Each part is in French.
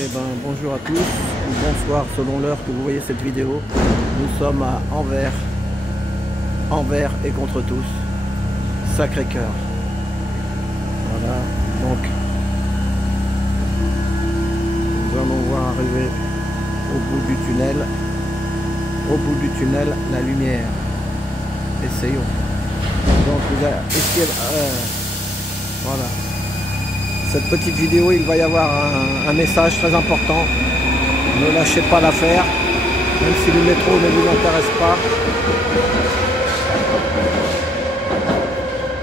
Eh ben, bonjour à tous, ou bonsoir selon l'heure que vous voyez cette vidéo. Nous sommes à Anvers, Anvers et contre tous, Sacré-Cœur. Voilà, donc nous allons voir arriver au bout du tunnel, la lumière. Essayons. Donc vous essayez, voilà. Cette petite vidéo, il va y avoir un message très important. Ne lâchez pas l'affaire, même si le métro ne vous intéresse pas.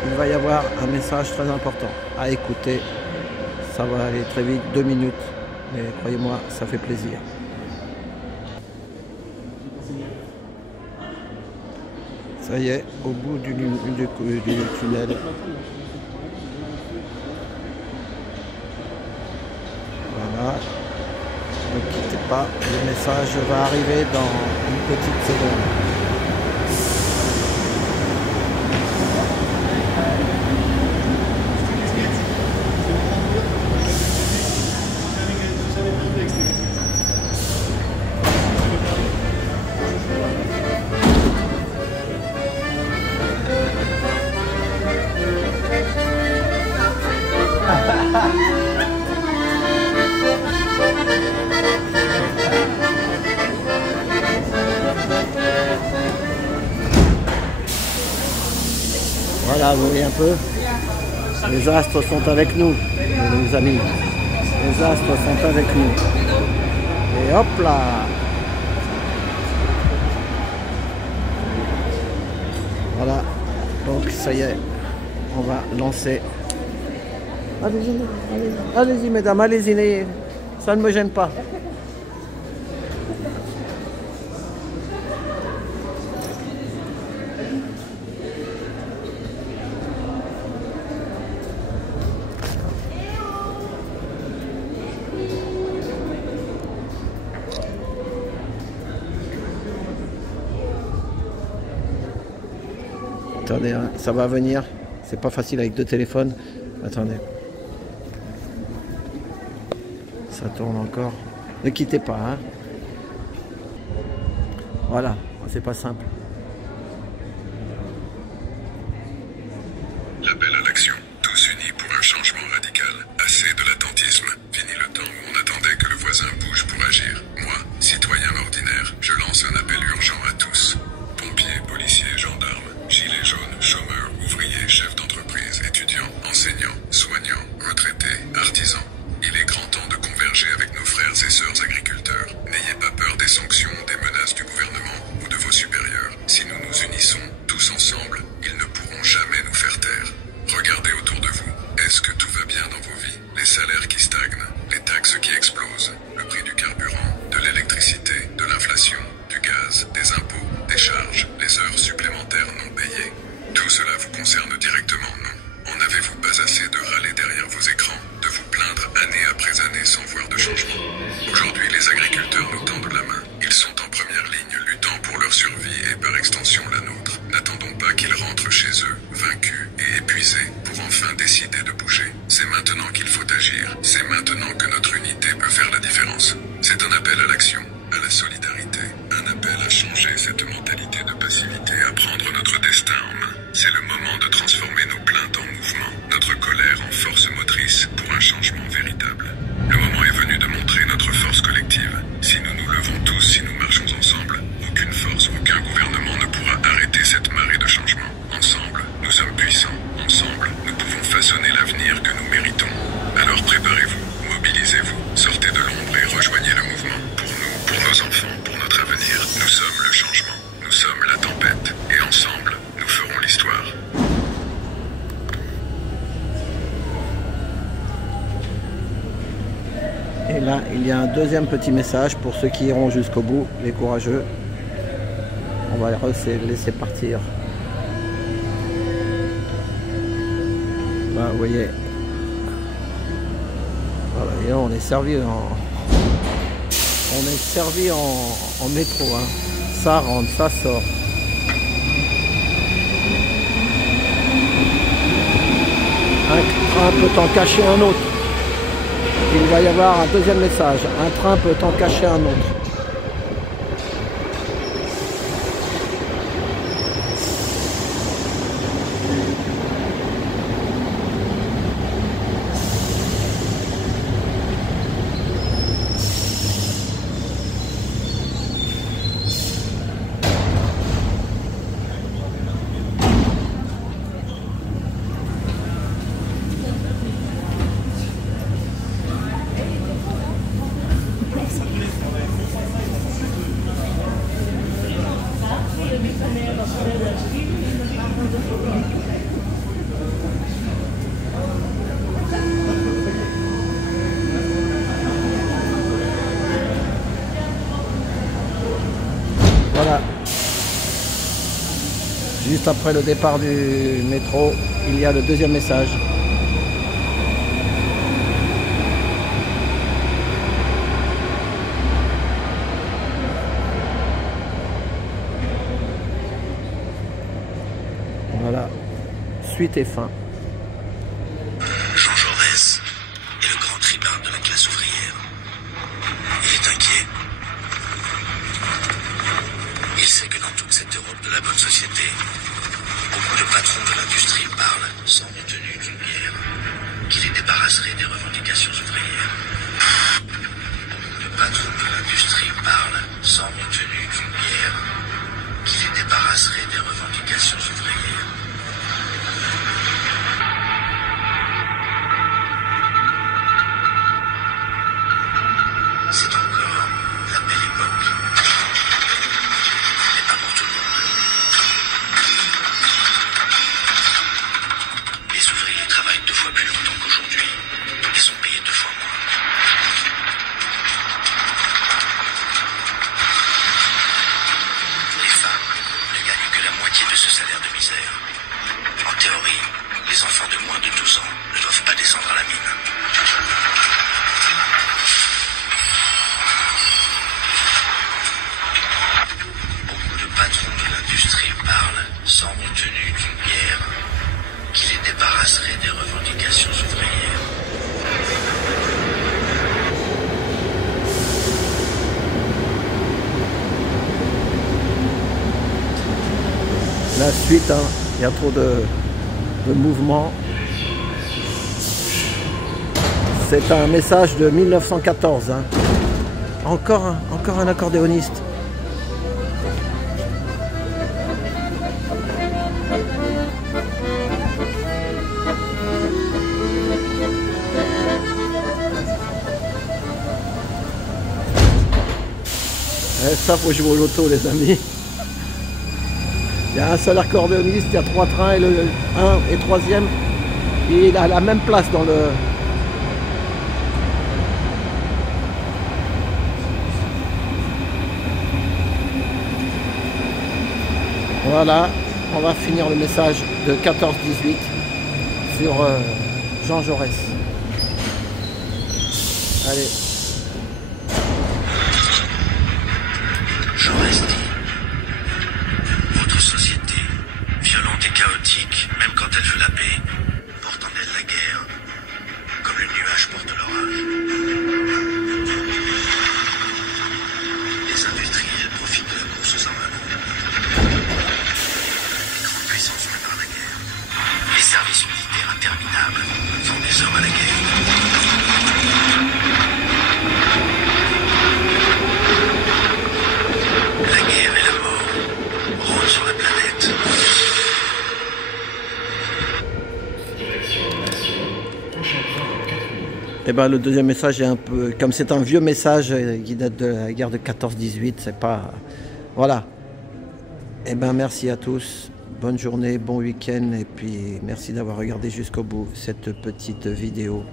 Il va y avoir un message très important à écouter. Ça va aller très vite, 2 minutes, mais croyez-moi, ça fait plaisir. Ça y est, au bout du tunnel. Voilà, ne quittez pas, le message va arriver dans une petite seconde. Voilà, vous voyez un peu, les astres sont avec nous, les amis. Les astres sont avec nous. Et hop là! Voilà, donc ça y est, on va lancer. Allez-y, allez-y mesdames, allez-y, ça ne me gêne pas. Attendez, hein, ça va venir. C'est pas facile avec 2 téléphones. Attendez. Ça tourne encore. Ne quittez pas. Hein. Voilà, c'est pas simple. L'appel à l'action. Tous unis pour un changement radical. Assez de l'attentisme. Fini le temps où on attendait que le voisin bouge pour agir. Moi, citoyen ordinaire, je lance un appel urgent à tous. Pompiers, policiers, gendarmes, gilets jaunes, chômeurs, ouvriers, chefs d'entreprise, étudiants, enseignants, soignants, retraités, artisans. Il est grand temps de converger avec nos frères et sœurs agriculteurs. N'ayez pas peur des sanctions, des menaces du gouvernement ou de vos supérieurs. Si nous nous unissons, tous ensemble, ils ne pourront jamais nous faire taire. Regardez autour de vous. Est-ce que tout va bien dans vos vies? Les salaires qui stagnent, les taxes qui explosent, le prix du carburant, de l'électricité, de l'inflation, du gaz, des impôts, des charges, les heures supplémentaires non payées. Tout cela vous concerne directement, non? En avez-vous pas assez de râler derrière vos écrans, de vous plaindre année après année sans voir de changement? Aujourd'hui, les agriculteurs nous tendent la main. Ils sont en première ligne, luttant pour leur survie et par extension la nôtre. N'attendons pas qu'ils rentrent chez eux, vaincus et épuisés, pour enfin décider de bouger. C'est maintenant qu'il faut agir. C'est maintenant que notre unité peut faire la différence. C'est un appel à l'action, à la solidarité. Un appel à changer cette mentalité de passivité, à prendre notre destin en main. C'est le moment de transformer nos plaintes en mouvement, notre colère en force motrice pour un changement véritable. Le moment est venu de montrer notre force collective. Si nous nous levons tous, si nous marchons ensemble, aucune force, aucun gouvernement ne pourra arrêter cette marée de changement. Ensemble, nous sommes puissants. Ensemble, nous pouvons façonner l'avenir que nous méritons. Alors préparez-vous, mobilisez-vous, sortez de l'ombre et rejoignez le mouvement. Pour nous, pour nos enfants, pour notre avenir, nous sommes le changement. Nous sommes la tempête. Et ensemble, nous ferons l'histoire. Et là, il y a un deuxième petit message pour ceux qui iront jusqu'au bout, les courageux. On va les laisser partir. Bah, vous voyez. Voilà, et là, on est servi en métro. Hein. Ça rentre, ça sort. Un train peut en cacher un autre. il va y avoir un deuxième message. Un train peut en cacher un autre. Voilà. Juste après le départ du métro, il y a le deuxième message. Voilà. Suite et fin. Jean Jaurès est le grand tribun de la classe ouvrière. Il est inquiet. Il sait que dans toute cette Europe de la bonne société, beaucoup de patrons de l'industrie parlent sans retenue d'une bière qui les débarrasserait des revendications ouvrières. Beaucoup de patrons de l'industrie parlent sans retenue d'une bière qui les débarrasserait des revendications ouvrières. C'est encore la belle époque, mais pas pour tout le monde. Les ouvriers travaillent 2 fois plus longtemps qu'aujourd'hui et sont payés 2 fois moins. Les femmes ne gagnent que la moitié de ce salaire de misère. En théorie, les enfants de moins de 12 ans ne doivent pas descendre à la mine. Beaucoup de patrons de l'industrie parlent sans retenue d'une bière qui les débarrasserait des revendications ouvrières. La suite, hein, il y a trop de mouvements. C'est un message de 1914. Hein. Encore un accordéoniste. Ça, faut jouer au loto, les amis. Il y a un seul accordéoniste, il y a 3 trains et le 1 et 3e. Et il a la même place dans le... Voilà, on va finir le message de 14-18 sur Jean Jaurès. Allez. Jaurès dit: votre société, violente et chaotique, même quand elle veut la paix, porte en elle la guerre, comme le nuage porte l'orage. Les industriels profitent de la course aux armements. Les grandes puissances préparent la guerre. Les services militaires interminables font des hommes à la guerre. La guerre et la mort rôdent sur la planète. Et ben le deuxième message est un peu... Comme c'est un vieux message qui date de la guerre de 14-18, c'est pas... Voilà. Et ben merci à tous. Bonne journée, bon week-end. Et puis merci d'avoir regardé jusqu'au bout cette petite vidéo.